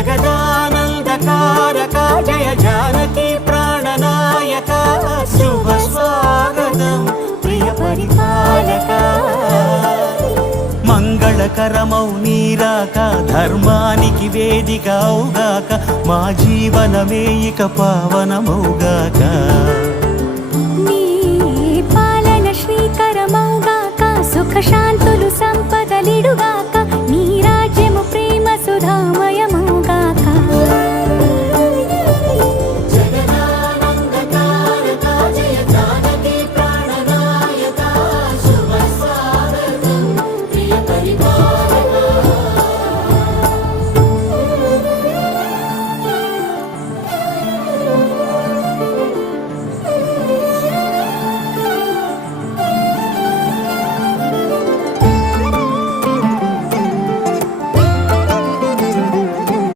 జగదానందకారక జయ జానకి ప్రాణనాయక శుభ స్వాగతం ప్రియ పరిపాలక మంగళకరమౌ నీరాక ధర్మానికి వేదిక అవుగాక మా జీవనమే ఇక పావనమౌగాక నీ పాలన శ్రీకరమౌగాక సుఖ శాంతులు సంపదలిడుగా